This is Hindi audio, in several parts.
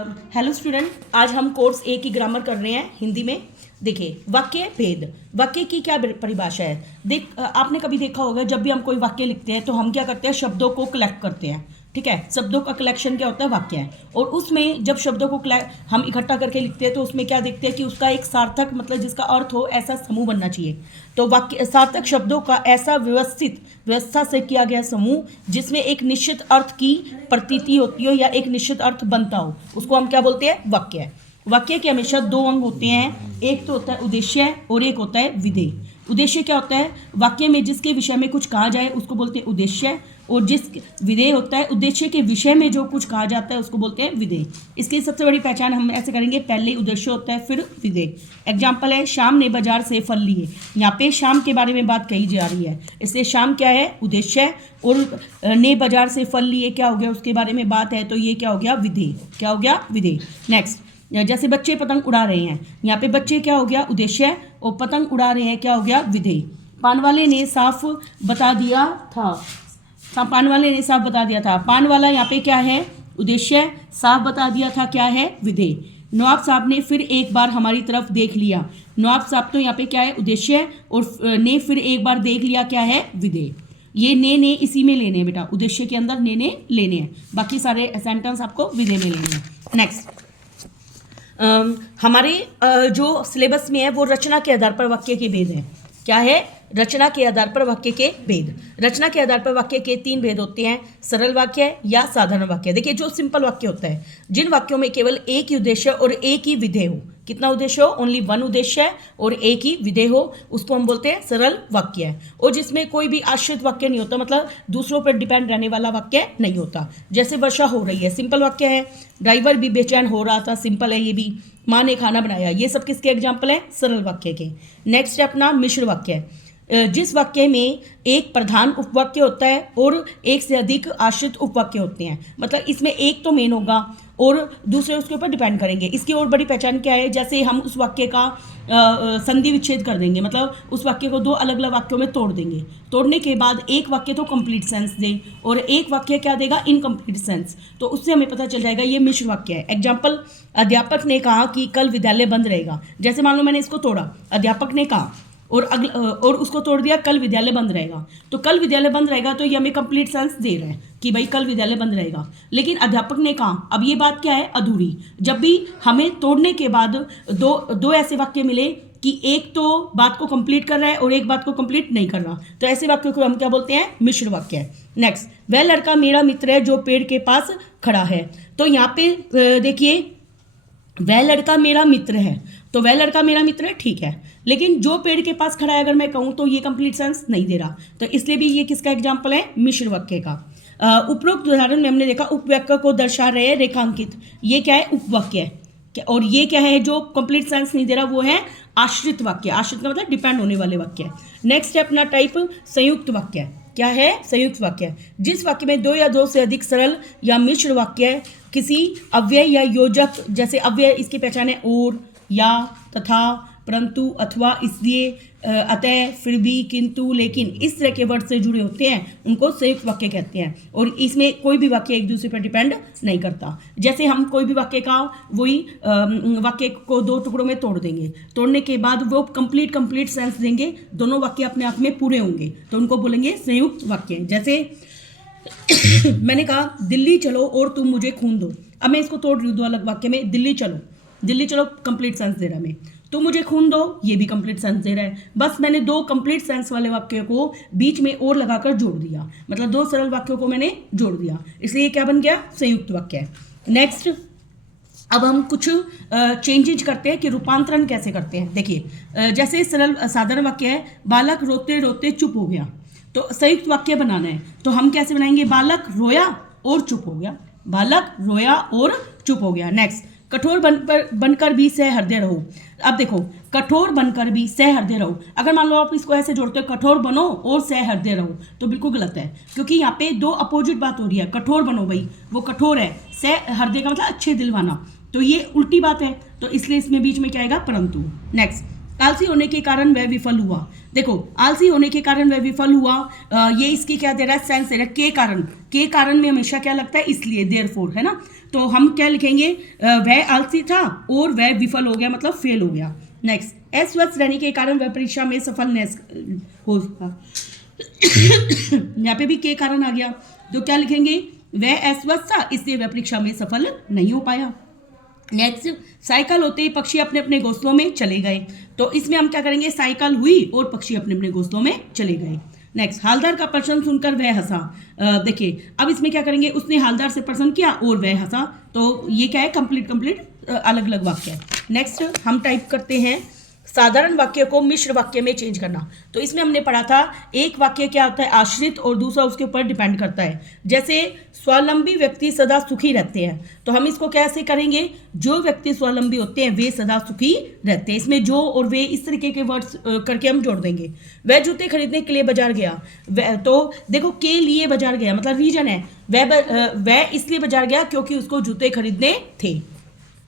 हेलो स्टूडेंट, आज हम कोर्स ए की ग्रामर कर रहे हैं हिंदी में। देखिए, वाक्य भेद। वाक्य की क्या परिभाषा है? आपने कभी देखा होगा, जब भी हम कोई वाक्य लिखते हैं तो हम क्या करते हैं, शब्दों को कलेक्ट करते हैं। ठीक है, शब्दों का कलेक्शन क्या होता है? वाक्य है। और उसमें जब शब्दों को हम इकट्ठा करके लिखते हैं तो उसमें क्या देखते हैं कि उसका एक सार्थक, मतलब जिसका अर्थ हो, ऐसा समूह बनना चाहिए। तो वाक्य सार्थक शब्दों का ऐसा व्यवस्था से किया गया समूह जिसमें एक निश्चित अर्थ की प्रतीति होती हो या एक निश्चित अर्थ बनता हो, उसको हम क्या बोलते हैं? वाक्य। वाक्य के हमेशा दो अंग होते हैं, एक तो होता है उद्देश्य और एक होता है विधेय। उद्देश्य क्या होता है? वाक्य में जिसके विषय में कुछ कहा जाए उसको बोलते हैं उद्देश्य, और जिस विधेय होता है उद्देश्य के विषय में जो कुछ कहा जाता है उसको बोलते हैं विधेय। इसकी सबसे बड़ी पहचान हम ऐसे करेंगे, पहले उद्देश्य होता है फिर विधेय। एग्जाम्पल है, श्याम ने बाजार से फल लिए। यहाँ पे श्याम के बारे में बात कही जा रही है, इसलिए श्याम क्या है? उद्देश्य, और ने बाजार से फल लिए क्या हो गया? उसके बारे में बात है, तो ये क्या हो गया? विधेय। क्या हो गया? विधेय। नेक्स्ट, जैसे बच्चे पतंग उड़ा रहे हैं, यहाँ पे बच्चे क्या हो गया? उद्देश्य, और पतंग उड़ा रहे हैं क्या हो गया? विधेय। पान वाले ने साफ बता दिया था। पान वाले ने साफ बता दिया था। पान वाला यहाँ पे क्या है? उद्देश्य, साफ बता दिया था क्या है? विधेय। नवाब साहब ने फिर एक बार हमारी तरफ देख लिया। नवाब साहब तो यहाँ पे क्या है? उद्देश्य, और ने फिर एक बार देख लिया क्या है? विधेय। ये ने इसी में लेने हैं बेटा, उद्देश्य के अंदर ने लेने हैं, बाकी सारे सेंटेंस आपको विधेय में लेने हैं। नेक्स्ट, हमारे जो सिलेबस में है वो रचना के आधार पर वाक्य के भेद हैं। क्या है? रचना के आधार पर वाक्य के भेद। रचना के आधार पर वाक्य के 3 भेद होते हैं, सरल वाक्य या साधारण वाक्य। देखिए, जो सिंपल वाक्य होता है, जिन वाक्यों में केवल एक ही उद्देश्य और एक ही विधेय हो। कितना उद्देश्य हो? ओनली वन उद्देश्य और एक ही विधेय हो, उसको हम बोलते हैं सरल वाक्य। और जिसमें कोई भी आश्रित वाक्य नहीं होता, मतलब दूसरों पर डिपेंड रहने वाला वाक्य नहीं होता। जैसे वर्षा हो रही है, सिंपल वाक्य है। ड्राइवर भी बेचैन हो रहा था, सिंपल है ये भी। माँ ने खाना बनाया, ये सब किसके एग्जाम्पल है? सरल वाक्य के। नेक्स्ट है अपना मिश्र वाक्य, जिस वाक्य में एक प्रधान उपवाक्य होता है और एक से अधिक आश्रित उपवाक्य होते हैं। मतलब इसमें एक तो मेन होगा और दूसरे उसके ऊपर डिपेंड करेंगे। इसकी और बड़ी पहचान क्या है? जैसे हम उस वाक्य का संधि विच्छेद कर देंगे, मतलब उस वाक्य को 2 अलग अलग वाक्यों में तोड़ देंगे। तोड़ने के बाद एक वाक्य तो कंप्लीट सेंस दे और एक वाक्य क्या देगा? Incomplete sense. तो उससे हमें पता चल जाएगा ये मिश्र वाक्य है। एग्जाम्पल, अध्यापक ने कहा कि कल विद्यालय बंद रहेगा। जैसे मान लो मैंने इसको तोड़ा, अध्यापक ने कहा और उसको तोड़ दिया, कल विद्यालय बंद रहेगा। तो कल विद्यालय बंद रहेगा तो ये हमें कंप्लीट सेंस दे रहा है कि भाई कल विद्यालय बंद रहेगा। लेकिन अध्यापक ने कहा, अब ये बात क्या है? अधूरी। जब भी हमें तोड़ने के बाद दो ऐसे वाक्य मिले कि एक तो बात को कंप्लीट कर रहा है और एक बात को कंप्लीट नहीं कर रहा, तो ऐसे वाक्य को हम क्या बोलते हैं? मिश्र वाक्य। नेक्स्ट, वह लड़का मेरा मित्र है जो पेड़ के पास खड़ा है। तो यहाँ पे देखिए, वह लड़का मेरा मित्र है, तो वह लड़का मेरा मित्र है, ठीक है। लेकिन जो पेड़ के पास खड़ा है अगर मैं कहूँ तो ये कंप्लीट सेंस नहीं दे रहा, तो इसलिए भी ये किसका एग्जाम्पल है? मिश्र वाक्य का। उपरोक्त उदाहरण में हमने देखा उपवाक्य को दर्शा रहे रेखांकित, ये क्या है? उपवाक्य। और ये क्या है जो कंप्लीट सेंस नहीं दे रहा? वो है आश्रित वाक्य। आश्रित का मतलब डिपेंड होने वाले वाक्य। नेक्स्ट है अपना टाइप संयुक्त वाक्य। क्या है? संयुक्त वाक्य, जिस वाक्य में 2 या 2 से अधिक सरल या मिश्र वाक्य किसी अव्यय या योजक, जैसे अव्यय इसकी पहचान है और, या, तथा, परंतु, अथवा, इसलिए, अतः, फिर भी, किंतु, लेकिन, इस तरह के वर्ड से जुड़े होते हैं, उनको संयुक्त वाक्य कहते हैं। और इसमें कोई भी वाक्य एक दूसरे पर डिपेंड नहीं करता। जैसे हम कोई भी वाक्य का वही वाक्य को 2 टुकड़ों में तोड़ देंगे, तोड़ने के बाद वो कंप्लीट सेंस देंगे, दोनों वाक्य अपने आप में पूरे होंगे, तो उनको बोलेंगे संयुक्त वाक्य। जैसे मैंने कहा दिल्ली चलो और तुम मुझे खून दो। अब मैं इसको तोड़ रही हूँ 2 अलग वाक्य में। दिल्ली चलो कंप्लीट सेंस दे रहा है, मैं तुम मुझे खून दो, ये भी कंप्लीट सेंस दे रहा है। बस मैंने 2 कंप्लीट सेंस वाले वाक्य को बीच में और लगाकर जोड़ दिया, मतलब 2 सरल वाक्यों को मैंने जोड़ दिया, इसलिए क्या बन गया? संयुक्त वाक्य। नेक्स्ट, अब हम कुछ चेंजेज करते हैं कि रूपांतरण कैसे करते हैं। देखिए, जैसे सरल साधारण वाक्य है, बालक रोते रोते चुप हो गया, तो संयुक्त वाक्य बनाना है तो हम कैसे बनाएंगे? बालक रोया और चुप हो गया। बालक रोया और चुप हो गया। नेक्स्ट, कठोर बनकर भी सहृदय रहो। अब देखो, कठोर बनकर भी सहृदय रहो, अगर मान लो आप इसको ऐसे जोड़ते हो, कठोर बनो और सहृदय रहो, तो बिल्कुल गलत है, क्योंकि यहाँ पे 2 अपोजिट बात हो रही है। कठोर बनो भाई, वो कठोर है, सहृदय का मतलब अच्छे दिल वाला, तो ये उल्टी बात है, तो इसलिए इसमें बीच में क्या आएगा? परंतु। नेक्स्ट, आलसी होने के कारण वह विफल हुआ। देखो आलसी होने के कारण वह विफल हुआ, ये इसकी क्या दे रहा है, सेंस दे रहा है, के कारण में हमेशा क्या लगता है, इसलिए, देयरफॉर, है ना। तो हम क्या लिखेंगे, वह आलसी था और वह विफल हो गया, मतलब फेल हो गया। नेक्स्ट, अस्वस्थ रहने के कारण वह परीक्षा में सफल नहीं होगा। यहाँ पे भी के कारण आ गया, तो क्या लिखेंगे, वह अस्वस्थ था इसलिए वह परीक्षा में सफल नहीं हो पाया। नेक्स्ट, साइकिल होते ही पक्षी अपने अपने घोंसलों में चले गए, तो इसमें हम क्या करेंगे, साइकिल हुई और पक्षी अपने अपने घोंसलों में चले गए। नेक्स्ट, हवलदार का प्रश्न सुनकर वह हंसा। देखिए अब इसमें क्या करेंगे, उसने हवलदार से प्रश्न किया और वह हंसा, तो ये क्या है, कंप्लीट अलग अलग वाक्य है। नेक्स्ट हम टाइप करते हैं साधारण वाक्य को मिश्र वाक्य में चेंज करना। तो इसमें हमने पढ़ा था एक वाक्य क्या होता है, आश्रित, और दूसरा उसके ऊपर डिपेंड करता है। जैसे स्वावलंबी व्यक्ति सदा सुखी रहते हैं, तो हम इसको कैसे करेंगे, जो व्यक्ति स्वावलंबी होते हैं वे सदा सुखी रहते हैं। इसमें जो और वे इस तरीके के वर्ड्स करके हम जोड़ देंगे। वह जूते खरीदने के लिए बाजार गया, तो देखो के लिए बाजार गया मतलब रीजन है, वह इसलिए बाजार गया क्योंकि उसको जूते खरीदने थे।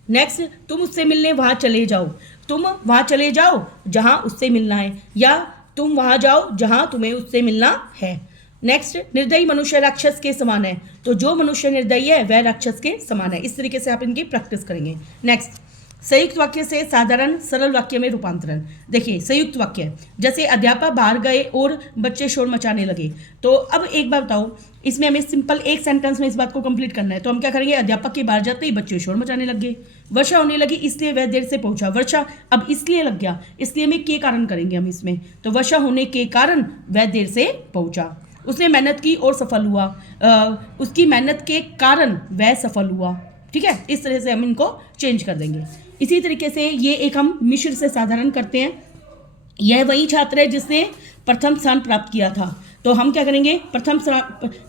नेक्स्ट, तुम उससे मिलने वहां चले जाओ, तुम वहां चले जाओ जहां उससे मिलना है, या तुम वहां जाओ जहां तुम्हें उससे मिलना है। नेक्स्ट, निर्दयी मनुष्य राक्षस के समान है, तो जो मनुष्य निर्दयी है वह राक्षस के समान है। इस तरीके से आप इनकी प्रैक्टिस करेंगे। नेक्स्ट, संयुक्त वाक्य से साधारण सरल वाक्य में रूपांतरण। देखिए संयुक्त वाक्य, जैसे अध्यापक बाहर गए और बच्चे शोर मचाने लगे, तो अब एक बात बताओ, इसमें हमें सिंपल एक सेंटेंस में इस बात को कंप्लीट करना है, तो हम क्या करेंगे, अध्यापक के बाहर जाते ही बच्चे शोर मचाने लग गए, वर्षा होने लगी इसलिए वह देर से पहुंचा। वर्षा अब इसलिए लग गया, इसलिए में के कारण करेंगे हम इसमें, तो वर्षा होने के कारण वह देर से पहुंचा। उसने मेहनत की और सफल हुआ, उसकी मेहनत के कारण वह सफल हुआ। ठीक है, इस तरह से हम इनको चेंज कर देंगे। इसी तरीके से ये एक हम मिश्र से साधारण करते हैं। यह वही छात्र है जिसने प्रथम स्थान प्राप्त किया था, तो हम क्या करेंगे,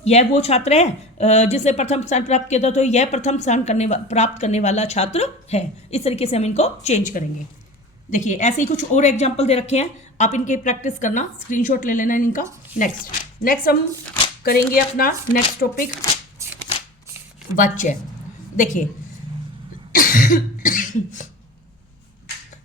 यह वो छात्र है जिसने प्रथम स्थान प्राप्त किया था, तो यह प्रथम स्थान प्राप्त करने वाला छात्र है। इस तरीके से हम इनको चेंज करेंगे। देखिए ऐसे ही कुछ और एग्जाम्पल दे रखे हैं, आप इनके प्रैक्टिस करना, स्क्रीनशॉट ले लेना इनका। नेक्स्ट हम करेंगे अपना नेक्स्ट टॉपिक वाच्य। देखिए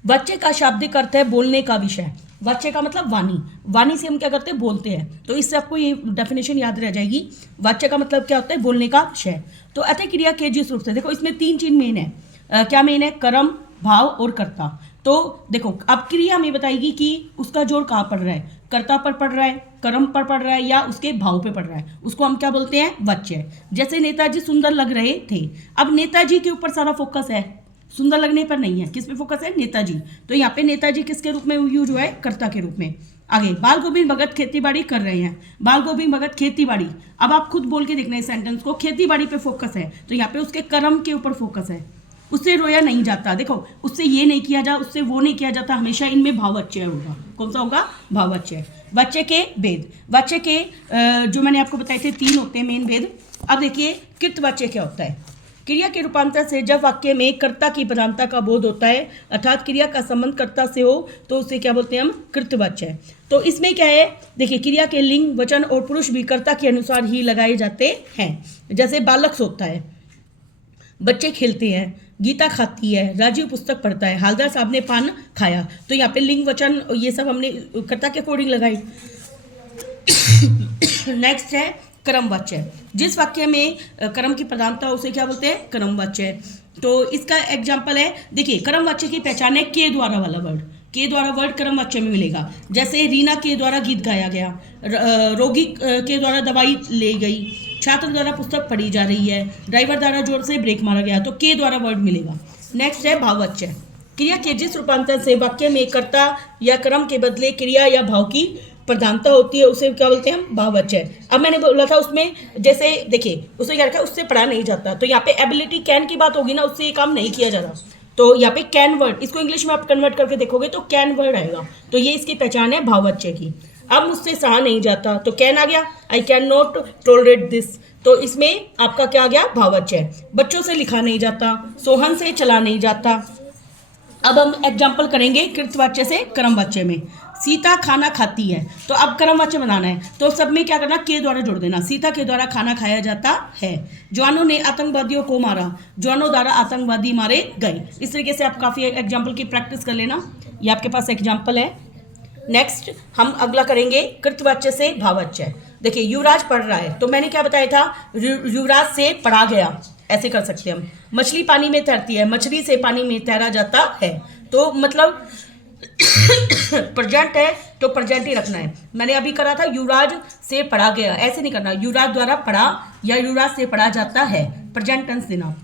वाच्य का शाब्दिक अर्थ है बोलने का विषय। वाच्य का मतलब वाणी, वाणी से हम क्या करते हैं, बोलते हैं, तो इससे आपको ये डेफिनेशन याद रह जाएगी। वाच्य का मतलब क्या होता है, बोलने का विषय। तो अतः क्रिया के जिस रूप से, देखो इसमें तीन चीज मेन है, क्या मेन है, कर्म, भाव और कर्ता। तो देखो अब क्रिया हमें बताएगी कि उसका जोड़ कहाँ पड़ रहा है, कर्ता पर पड़ रहा है, कर्म पर पड़ रहा है, या उसके भाव पे पड़ रहा है, उसको हम क्या बोलते हैं, वाच्य। जैसे नेताजी सुंदर लग रहे थे, अब नेताजी के ऊपर सारा फोकस है, सुंदर लगने पर नहीं है, किस पे फोकस है, नेताजी। तो यहाँ पे नेताजी किसके रूप में यूज हुआ है, कर्ता के रूप में। आगे, बाल गोविंद भगत खेतीबाड़ी कर रहे हैं, बाल गोविंद भगत खेतीबाड़ी, अब आप खुद बोल के देखना है सेंटेंस को, खेतीबाड़ी पे फोकस है, तो यहाँ पे उसके कर्म के ऊपर फोकस है। उससे रोया नहीं जाता, देखो उससे ये नहीं किया जा, उससे वो नहीं किया जाता, हमेशा इनमें भाववाच्य होगा। कौन सा होगा, भाववाच्य। वाच्य के भेद, वाच्य के जो मैंने आपको बताए थे तीन होते हैं मेन भेद। अब देखिए कृतवाच्य क्या होता है। क्रिया के रूपांतर से जब वाक्य में कर्ता की प्रधानता का बोध होता है, अर्थात क्रिया का संबंध कर्ता से हो, तो उसे क्या बोलते हैं हम, कृतवाच्य। तो इसमें क्या है, देखिए क्रिया के लिंग, वचन और पुरुष भी कर्ता के अनुसार ही लगाए जाते हैं। जैसे बालक सोता है, बच्चे खेलते हैं, गीता खाती है, राजीव पुस्तक पढ़ता है, हवलदार साहब ने पान खाया, तो यहाँ पे लिंग, वचन ये सब हमने कर्ता के अकॉर्डिंग लगाई। नेक्स्ट है क्रमवाच्य। जिस वाक्य में क्रम की प्रधानता उसे क्या बोलते हैं, क्रमवाच्य। तो इसका एग्जाम्पल है, देखिए क्रमवाच्य की पहचान है के द्वारा वाला वर्ड, के द्वारा वर्ड क्रमवाच्य में मिलेगा। जैसे रीना के द्वारा गीत गाया गया, रोगी के द्वारा दवाई ले गई, छात्र द्वारा पुस्तक पढ़ी जा रही है, ड्राइवर द्वारा जोर से ब्रेक मारा गया, तो के द्वारा वर्ड मिलेगा। नेक्स्ट है भाववाच्य। क्रिया के जिस रूपांतर से वाक्य में कर्ता या क्रम के बदले क्रिया या भाव की प्रधानता होती है उसे क्या बोलते हैं हम, भाववाच्य। अब मैंने बोला था उसमें, जैसे देखिए उससे क्या रखा है, उससे पढ़ा नहीं जाता, तो यहाँ पे एबिलिटी कैन की बात होगी ना, उससे ये काम नहीं किया जा रहा, तो यहाँ पे कैन वर्ड, इसको इंग्लिश में आप कन्वर्ट करके देखोगे तो कैन वर्ड आएगा, तो ये इसकी पहचान है भाववाच्य की। अब मुझसे सहा नहीं जाता, तो कैन आ गया, I can not tolerate this, तो इसमें आपका क्या आ गया, भाववाच्य। बच्चों से लिखा नहीं जाता, सोहन से चला नहीं जाता। अब हम एग्जाम्पल करेंगे कृतवाच्य से क्रमवाच्य में। सीता खाना खाती है, तो अब क्रमवाच्य बनाना है, तो सब में क्या करना, के द्वारा जोड़ देना। सीता के द्वारा खाना खाया जाता है। जवानों ने आतंकवादियों को मारा, जवानों द्वारा आतंकवादी मारे गए। इस तरीके से आप काफ़ी एग्जाम्पल की प्रैक्टिस कर लेना। ये आपके पास एग्जाम्पल है। नेक्स्ट हम अगला करेंगे कृतवाच्य से भाववाच्य। देखिए युवराज पढ़ रहा है, तो मैंने क्या बताया था, युवराज से पढ़ा गया, ऐसे कर सकते हैं हम। मछली पानी में तैरती है, मछली से पानी में तैरा जाता है, तो मतलब प्रेजेंट है तो प्रेजेंट ही रखना है। मैंने अभी करा था युवराज से पढ़ा गया, ऐसे नहीं करना, युवराज द्वारा पढ़ा या युवराज से पढ़ा जाता है, प्रेजेंट टेंस देना।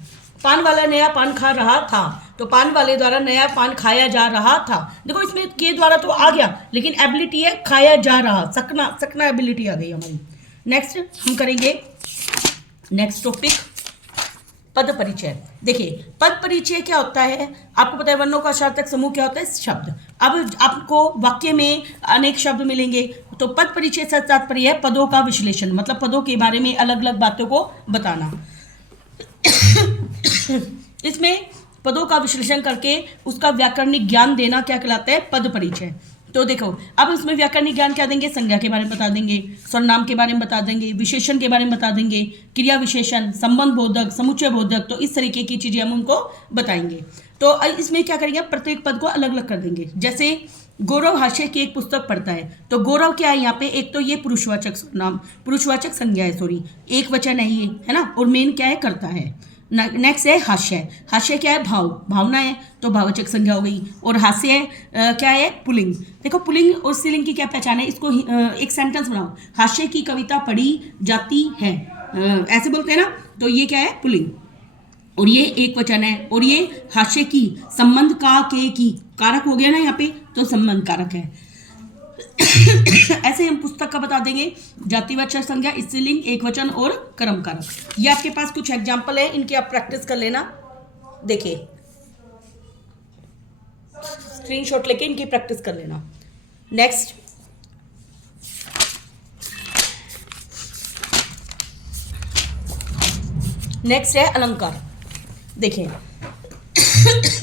पान वाला नया पान खा रहा था, तो पान वाले द्वारा नया पान खाया जा रहा था। देखो इसमें के द्वारा तो आ गया, लेकिन एबिलिटी है खाया जा रहा, सकना एबिलिटी आ गई हमारी। नेक्स्ट हम करेंगे नेक्स्ट टॉपिक पद परिचय। देखिए पद परिचय क्या होता है, आपको पता है वर्णों का सार्थक समूह क्या होता है, शब्द। अब आपको वाक्य में अनेक शब्द मिलेंगे, तो पद परिचय से तात्पर्य है पदों का विश्लेषण, मतलब पदों के बारे में अलग अलग बातों को बताना। इसमें पदों का विश्लेषण करके उसका व्याकरणिक ज्ञान देना क्या कहलाता है, पद परिचय। तो देखो अब इसमें व्याकरणिक ज्ञान क्या देंगे, संज्ञा के बारे में बता देंगे, सर्वनाम के बारे में बता देंगे, विशेषण के बारे में बता देंगे, क्रिया विशेषण, संबंध बोधक, समुच्चय बोधक, तो इस तरीके की चीजें हम उनको बताएंगे। तो इसमें क्या करेंगे, प्रत्येक पद को अलग अलग कर देंगे। जैसे गौरव हास्य की एक पुस्तक पढ़ता है, तो गौरव क्या है यहाँ पे, एक तो ये पुरुषवाचक नाम, पुरुषवाचक संज्ञा है, सॉरी एक वचन है ये, है ना, और मेन क्या है, करता है। नेक्स्ट है हास्य। हास्य क्या है, भाव, भावना है, तो भाववाचक संज्ञा हो गई। और हास्य है क्या है, पुल्लिंग। देखो पुल्लिंग और स्त्रीलिंग की क्या पहचान है, इसको एक सेंटेंस बनाओ, हास्य की कविता पढ़ी जाती है, ऐसे बोलते हैं ना, तो ये क्या है, पुल्लिंग। और ये एक वचन है, और ये हास्य की, संबंध का के की, कारक हो गया ना यहाँ पे, तो संबंध कारक है। ऐसे हम पुस्तक का बता देंगे, जातिवाचक संज्ञा, स्त्रीलिंग, एक वचन और कर्म कारक। ये आपके पास कुछ एग्जाम्पल है, इनकी आप प्रैक्टिस कर लेना। देखिए स्क्रीनशॉट लेके इनकी प्रैक्टिस कर लेना। नेक्स्ट है अलंकार। देखिए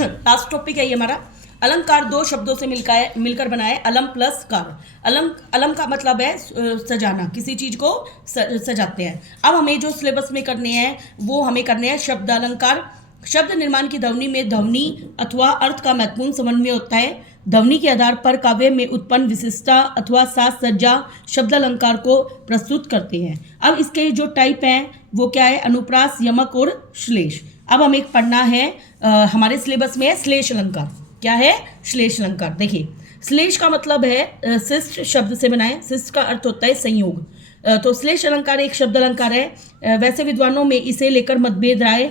लास्ट टॉपिक है ये हमारा। अलंकार दो शब्दों से मिलकर बना है, अलम प्लस कार। अलम का मतलब है सजाना, किसी चीज को सजाते हैं। अब हमें जो सिलेबस में करने हैं वो हमें करने हैं शब्द अलंकार। शब्द निर्माण की ध्वनि में ध्वनि अथवा अर्थ का महत्वपूर्ण समन्वय होता है। ध्वनि के आधार पर काव्य में उत्पन्न विशिष्टता अथवा साज सज्जा शब्द अलंकार को प्रस्तुत करते हैं। अब इसके जो टाइप हैं वो क्या है, अनुप्रास, यमक और श्लेष। अब हमें पढ़ना है, हमारे सिलेबस में है श्लेष अलंकार। क्या है, श्लेष अलंकार। देखिए श्लेष का मतलब है शिष्ट शब्द से बना है, शिष्ट का अर्थ होता है संयोग। तो श्लेष अलंकार एक शब्द अलंकार है। वैसे विद्वानों में इसे लेकर मतभेद रहा है।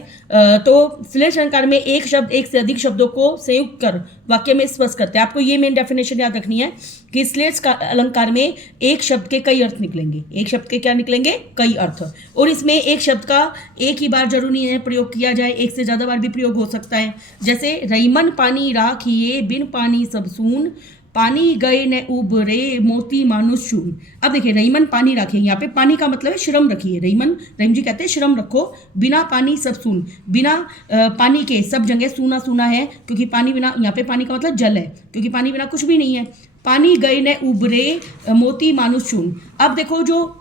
तो श्लेष अलंकार में एक शब्द एक से अधिक शब्दों को संयुक्त कर वाक्य में स्पष्ट करते हैं। आपको ये मेन डेफिनेशन याद रखनी है कि श्लेष का अलंकार में एक शब्द के कई अर्थ निकलेंगे। एक शब्द के क्या निकलेंगे, कई अर्थ। और इसमें एक शब्द का एक ही बार जरूरी नहीं है प्रयोग किया जाए, एक से ज़्यादा बार भी प्रयोग हो सकता है। जैसे रईमन पानी राखिए बिन पानी सब सून, पानी गए न उबरे मोती मानुष शून। अब देखिए रईमन पानी राखिए, यहाँ पे पानी का मतलब है श्रम रखिए। रहीम जी कहते हैं श्रम रखो, बिना पानी सब सून, बिना पानी के सब जगह सूना सूना है, क्योंकि पानी बिना, यहाँ पे पानी का मतलब जल है, क्योंकि पानी बिना कुछ भी नहीं है। पानी गए न उबरे मोती मानुष शून। अब देखो जो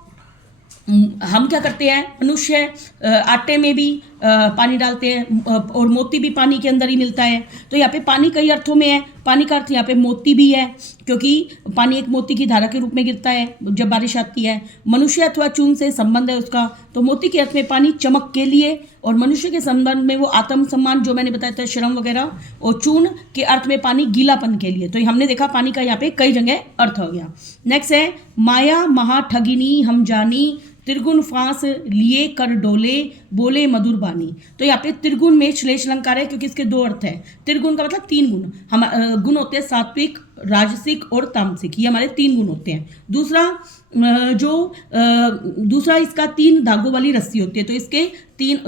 हम क्या करते हैं, मनुष्य आटे में भी पानी डालते हैं और मोती भी पानी के अंदर ही मिलता है। तो यहाँ पे पानी कई अर्थों में है। पानी का अर्थ यहाँ पे मोती भी है, क्योंकि पानी एक मोती की धारा के रूप में गिरता है जब बारिश आती है। मनुष्य अथवा चून से संबंध है उसका, तो मोती के अर्थ में पानी चमक के लिए, और मनुष्य के संबंध में वो आत्म सम्मान जो मैंने बताया था, श्रम वगैरह, और चून के अर्थ में पानी गीलापन के लिए। तो हमने देखा पानी का यहाँ पे कई जगह अर्थ हो गया। नेक्स्ट है माया महा ठगिनी हम जानी, त्रिगुण फांस लिए कर डोले बोले मधुर बानी। तो यहाँ पे त्रिगुण में श्लेष अलंकार है, क्योंकि इसके दो अर्थ हैं। त्रिगुण का मतलब तीन गुण, हम गुण होते हैं सात्विक, राजसिक और तामसिक, ये हमारे तीन गुण होते हैं। दूसरा इसका तीन धागों वाली रस्सी होती है, तो इसके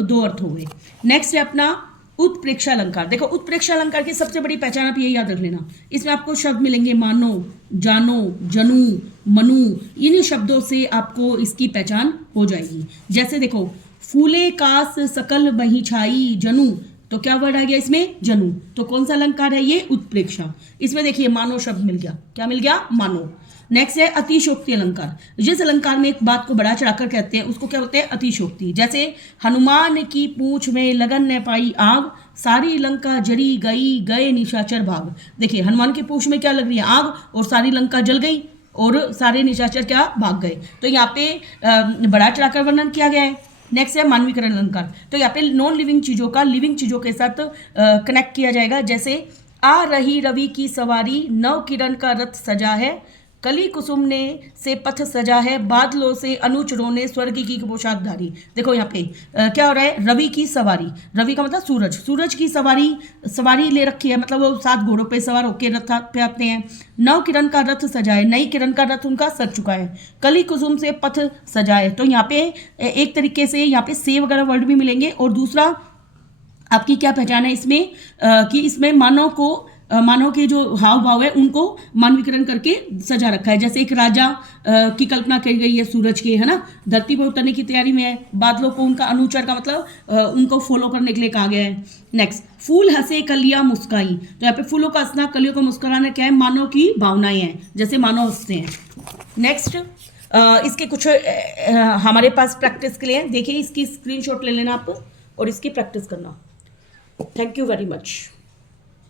दो अर्थ हो गए। नेक्स्ट है अपना उत्प्रेक्षा अलंकार। देखो उत्प्रेक्षा अलंकार की सबसे बड़ी पहचान आप ये याद रख लेना, इसमें आपको शब्द मिलेंगे मानो, जानो, जनू, मनु। इन शब्दों से आपको इसकी पहचान हो जाएगी। जैसे देखो फूले कास सकल वही छाई जनू, तो क्या वर्ड आ गया इसमें, जनू। तो कौन सा अलंकार है ये, उत्प्रेक्षा। इसमें देखिए मानो शब्द मिल गया, क्या मिल गया, मानो। नेक्स्ट है अतिशोक्ति अलंकार। जिस अलंकार में एक बात को बढ़ा चढ़ाकर कहते हैं उसको क्या बोलते हैं? अतिशोक्ति। जैसे हनुमान की पूंछ में लगन न पाई आग, सारी लंका जरी गई गए निशाचर भाग। देखिए हनुमान की पूंछ में क्या लग रही है? आग, और सारी लंका जल गई और सारे निशाचर क्या? भाग गए। तो यहाँ पे बढ़ा चढ़ाकर वर्णन किया गया है। नेक्स्ट है मानवीकरण अलंकार। तो यहाँ पे नॉन लिविंग चीज़ों का लिविंग चीज़ों के साथ कनेक्ट किया जाएगा। जैसे आ रही रवि की सवारी, नव किरण का रथ सजा है, कली कुसुम ने से पथ सजा है, बादलों से अनुचरों ने स्वर्ग की पोशाक धारी। देखो यहाँ पे क्या हो रहा है? रवि की सवारी, रवि का मतलब सूरज, सूरज की सवारी ले रखी है, मतलब वो 7 घोड़ों पे सवार होकर रथ पे आते हैं। नव किरण का रथ सजा है, नई किरण का रथ उनका सज चुका है। कली कुसुम से पथ सजा है। तो यहाँ पे एक तरीके से यहाँ पे से वगैरह वर्ड भी मिलेंगे। और दूसरा आपकी क्या पहचान है इसमें कि इसमें मानव के जो हाव भाव है उनको मानवीकरण करके सजा रखा है। जैसे एक राजा की कल्पना की गई है सूरज के, है ना, धरती पर उतरने की तैयारी में है। बादलों को उनका अनुचर का मतलब उनको फॉलो करने के लिए कहा गया है। नेक्स्ट, फूल हंसे कलियां मुस्काई। तो यहाँ पे फूलों का हंसना, कलियों का मुस्कुराना क्या है? मानव की भावनाएं हैं, जैसे मानव हंसते हैं। नेक्स्ट इसके कुछ हमारे पास प्रैक्टिस के लिए देखिए, इसकी स्क्रीनशॉट ले लेना आप और इसकी प्रैक्टिस करना। Thank you very much.